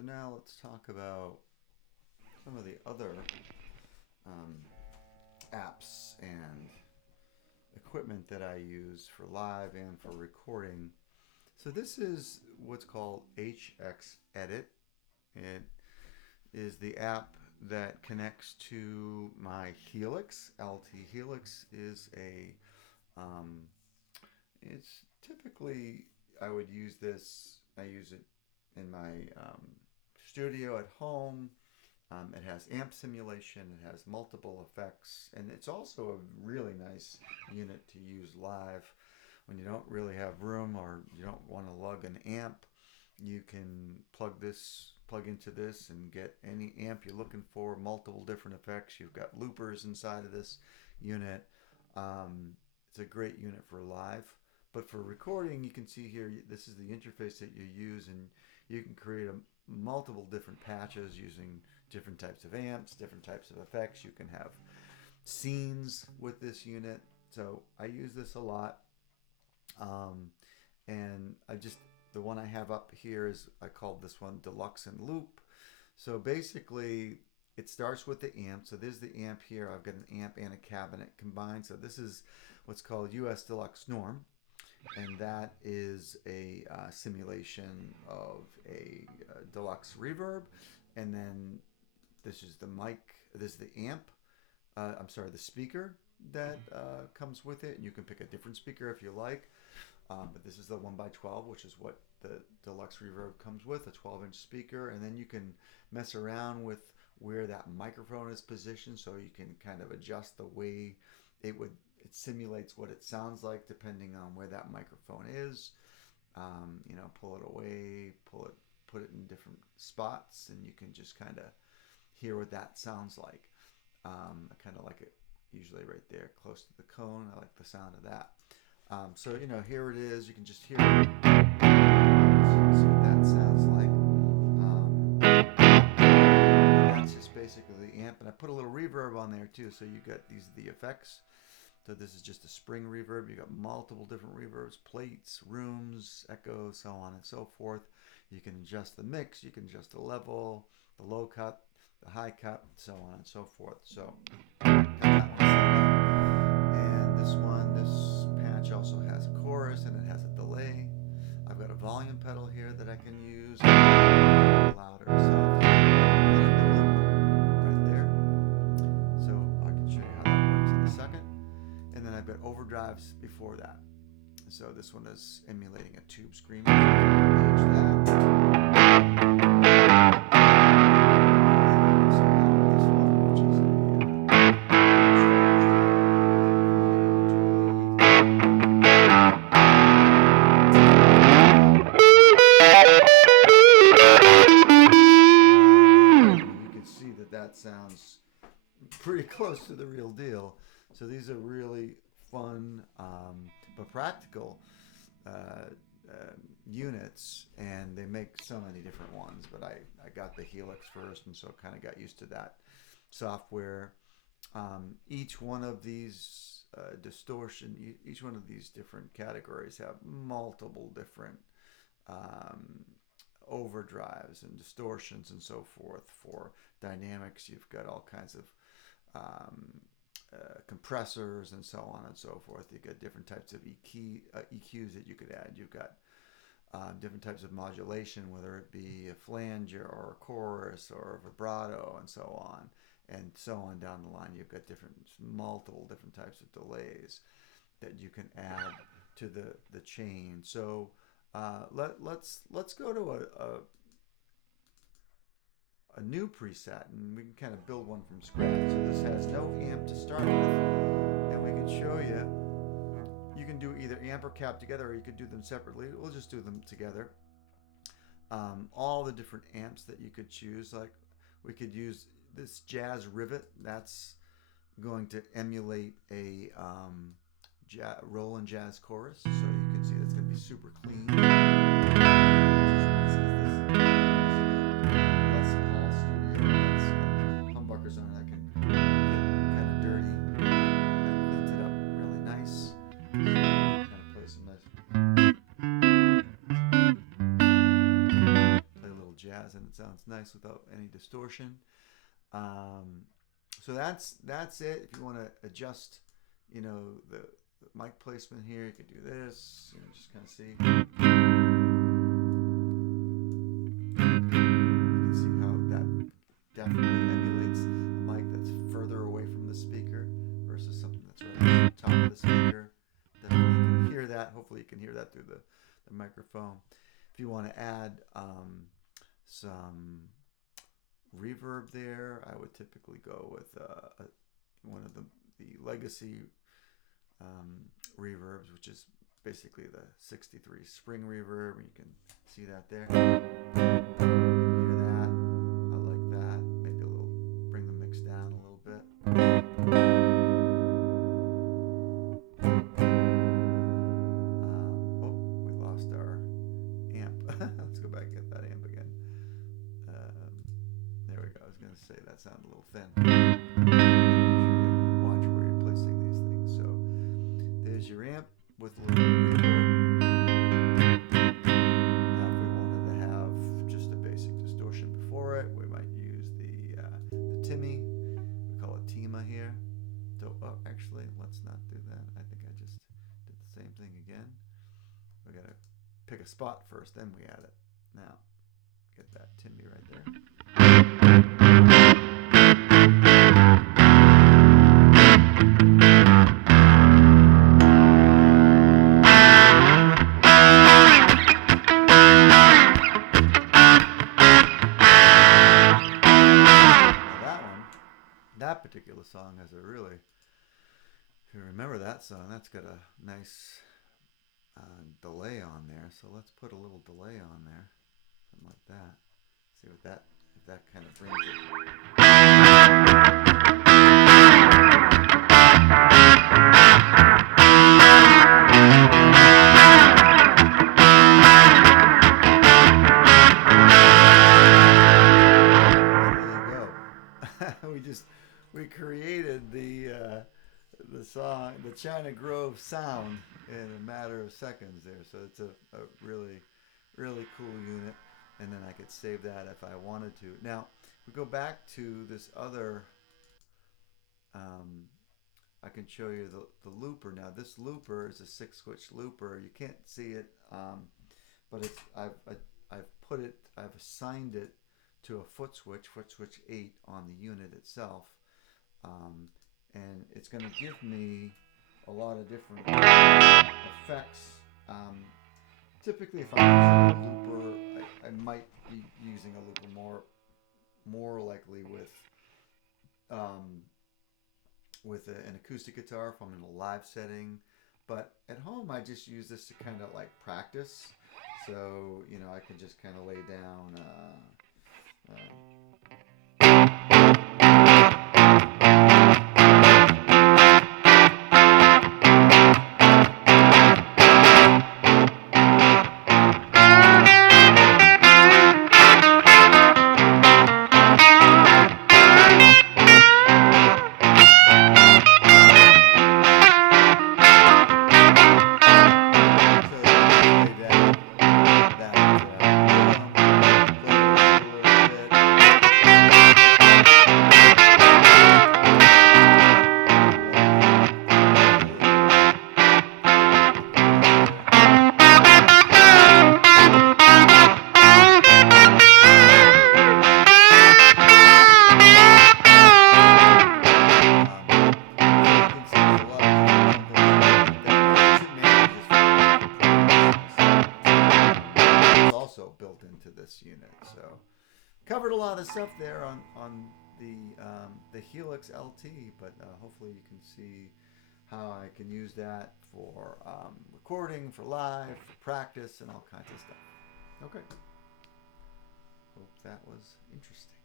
So now let's talk about some of the other um, apps and equipment that I use for live and for recording. So this is what's called HX Edit. It is the app that connects to my Helix. LT Helix is um, it's typically, I would use this, I use it in my studio at home. It has amp simulation, it has multiple effects, and it's also a really nice unit to use live when you don't really have room or you don't want to lug an amp. You can plug into this and get any amp you're looking for, multiple different effects. You've got loopers inside of this unit. It's a great unit for live. But for recording, you can see here, this is the interface that you use, and you can create multiple different patches using different types of amps, different types of effects. You can have scenes with this unit. So I use this a lot. And the one I have up here is, I called this one Deluxe and Loop. So basically, it starts with the amp. So there's the amp here. I've got an amp and a cabinet combined. So this is what's called US Deluxe Norm. And that is a simulation of a deluxe reverb. And then this is the mic, this is the amp, the speaker that comes with it. And you can pick a different speaker if you like. But this is the 1x12, which is what the deluxe reverb comes with, a 12-inch speaker. And then you can mess around with where that microphone is positioned, so you can kind of adjust the way it simulates what it sounds like depending on where that microphone is. Pull it away, put it in different spots, and you can just kind of hear what that sounds like. I kind of like it usually right there, close to the cone. I like the sound of that. So here it is. You can just hear it. See what that sounds like. That's just basically the amp, and I put a little reverb on there too. So you got the effects. So this is just a spring reverb. You got multiple different reverbs, plates, rooms, echoes, so on and so forth. You can adjust the mix. You can adjust the level, the low cut, the high cut, so on and so forth. So got that one set up. And this patch also has a chorus and it has a delay. I've got a volume pedal here that I can use, louder, soft, right there. So I can show you how that works in a second. And then I've got overdrives before that. So this one is emulating a tube screamer. Page that. That sounds pretty close to the real deal. So these are really fun but practical units, and they make so many different ones. But I got the Helix first, and so kind of got used to that software. Each one of these each one of these different categories have multiple different overdrives and distortions and so forth. For dynamics, you've got all kinds of compressors and so on and so forth. You've got different types of EQs that you could add. You've got different types of modulation, whether it be a flange or a chorus or a vibrato and so on down the line. You've got multiple different types of delays that you can add to the chain. So let's go to a new preset, and we can kind of build one from scratch. So this has no amp to start with, and we can show you can do either amp or cap together, or you could do them separately. We'll just do them together. All the different amps that you could choose, like we could use this jazz rivet. That's going to emulate a Roland jazz chorus, so you can see that's going to be super clean. Humbuckers on it, I can get kind of dirty. That cleans it up really nice. Kind of play a little jazz has, and it sounds nice without any distortion. So that's it. If you want to adjust, you know, the mic placement here, you can do this. You know, just kind of see. You can see how that definitely emulates a mic that's further away from the speaker versus something that's right on the top of the speaker. Definitely you can hear that. Hopefully you can hear that through the microphone. If you want to add some reverb there, I would typically go with one of the legacy reverbs, which is basically the 63 spring reverb, and you can see that there. You can hear that. I like that. Maybe bring the mix down a little bit. Oh, we lost our amp. Let's go back and get that amp again. There we go. I was going to say that sounded a little thin. Make sure you watch where you're placing these things. So there's your amp with a little reverb. Now if we wanted to have just a basic distortion before it, we might use the Timmy. We call it Tima here. So actually, let's not do that. I think I just did the same thing again. We got to pick a spot first, then we add it. Now, get that Timmy right there. That particular song has a really, if you remember that song, that's got a nice delay on there. So let's put a little delay on there, something like that. See what that, if that kind of brings it. We created the song, the China Grove sound, in a matter of seconds there. So it's a really, really cool unit. And then I could save that if I wanted to. Now, if we go back to this other, I can show you the looper. Now, this looper is a 6-switch looper. You can't see it, but it's I've assigned it to a foot switch 8 on the unit itself. And it's going to give me a lot of different effects. Typically, if I'm using a looper, I might be using a looper more likely with an acoustic guitar if I'm in a live setting. But at home, I just use this to kind of like practice. So, you know, I can just kind of lay down. Built into this unit. So covered a lot of stuff there on the Helix LT, but hopefully you can see how I can use that for recording, for live, for practice, and all kinds of stuff. Okay. Hope that was interesting.